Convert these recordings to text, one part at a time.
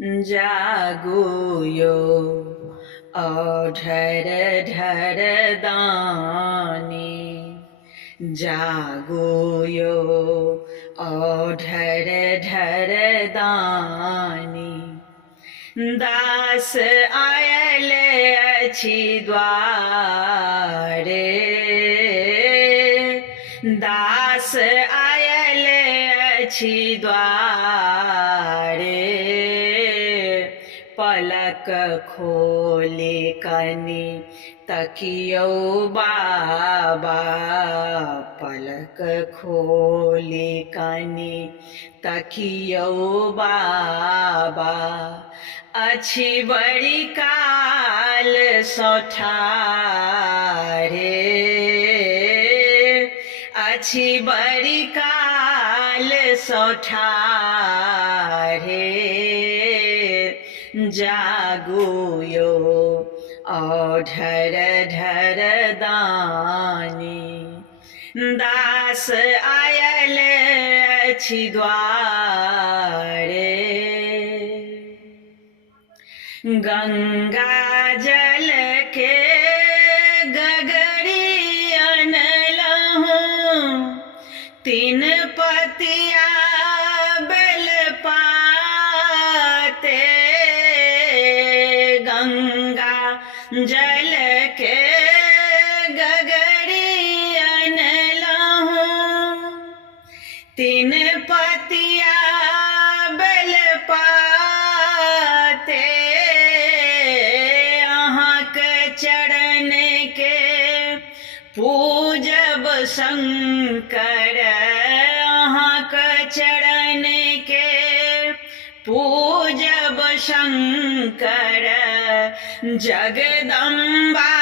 जागू यो औढर ढर दानी जागू यो औढर ढर दानी दास आयल अछि द्वारे दास आयल अछि द्वारे पलक खोले कनि तकियो बाबा पलक खोले कनि तकियो बाबा अछि बड़ी काल सौठारे अछि बड़ी काल सौठारे जागू यो औढर ढर दानी दास आयल अछि द्वारे गंगा जल के गगरी अनलहूँ तीन पतिया बेल पाते गंगा जल के गगरी अनलहूँ तीन पतिया बेल पाते अहाँक चरण के पूजब शंकर अहाँक चरण के पूजब शंकर जगदम्बा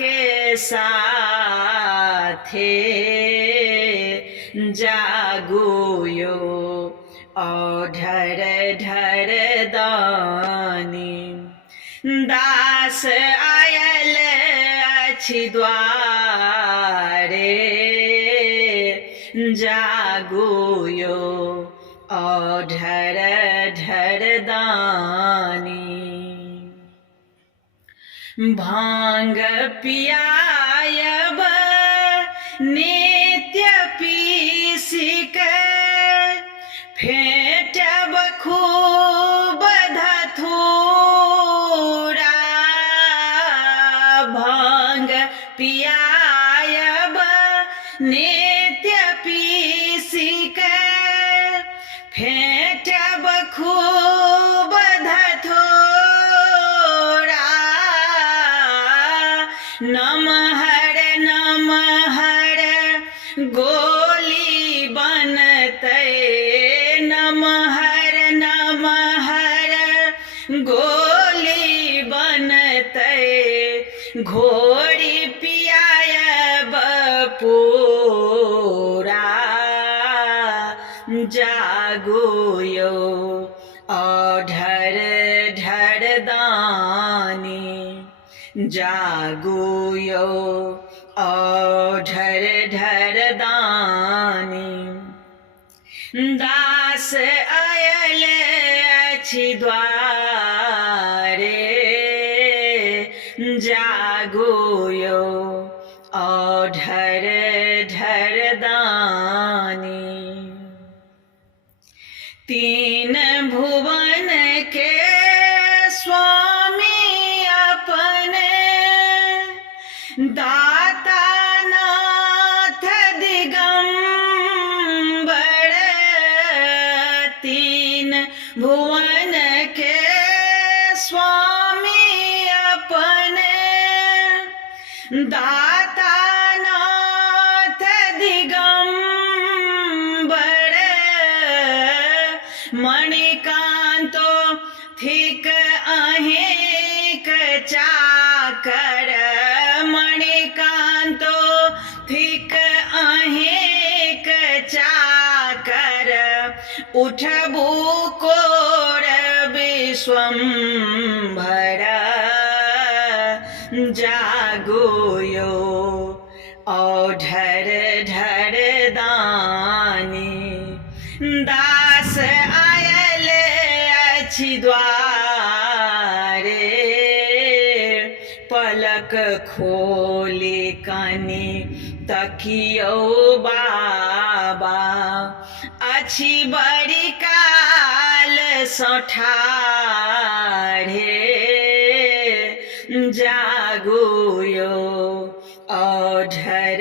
के साथे जागू यो औढर ढर दानी दास आयल अछि द्वारे जागू यो औढर ढर दानी भांग पियायब नित्य पीसिक फेंटब खूब धथूरा भांग पियायब नित्य पीसिक फेंटब खूब धथूरा नमहर नमहर गोली बनतै नमहर नमहर गोली बनतै घोड़ी पियायब पूरा जागू यो औढर ढर दानी जागू यो औढर ढर दानी दास आयल अछि द्वारे जागू यो औढर ढर दानी तीन भुवन के स्वामी अपने दाता नाथ दिगंबर तीन भुवन के स्वामी अपने दाता नाथ दिगंबर मणिकांतो थिक अहेक चाकर मणिकांतो थिक अहेक चाकर उठबू कोर विश्वम्भर जागू यो औढर ढर दानी दास आयल अछि द्वारे पलक खोले कने तकियो बाबा अछि बड़ी काल सठाढ़े जागो यो अढर